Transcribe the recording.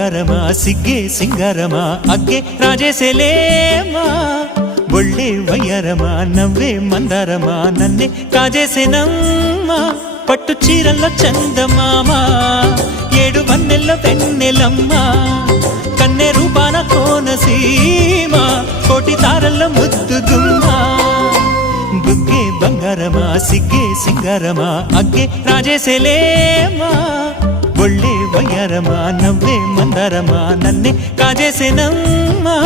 బంగారమా సిగ్గే సింగారమా అగ్గే రాజేసేలేమా ఒళ్ళే వయ్యారమా నవ్వే మందారమా నన్నే కాజేసేనమ్మా పట్టు చీరల్లో చందమామా ఏడు వన్నెల్లో వెన్నెలమ్మా కన్నె రూపాన కోనసీమ కోటి తారల్లో ముద్దుగుమ్మా బుగ్గే బంగారమా సిగ్గే సింగారమా అగ్గే రాజేసేలేమా ఒళ్ళే వయ్యారమా నవ్వే మందారమా నన్నే కాజేసేనమ్మా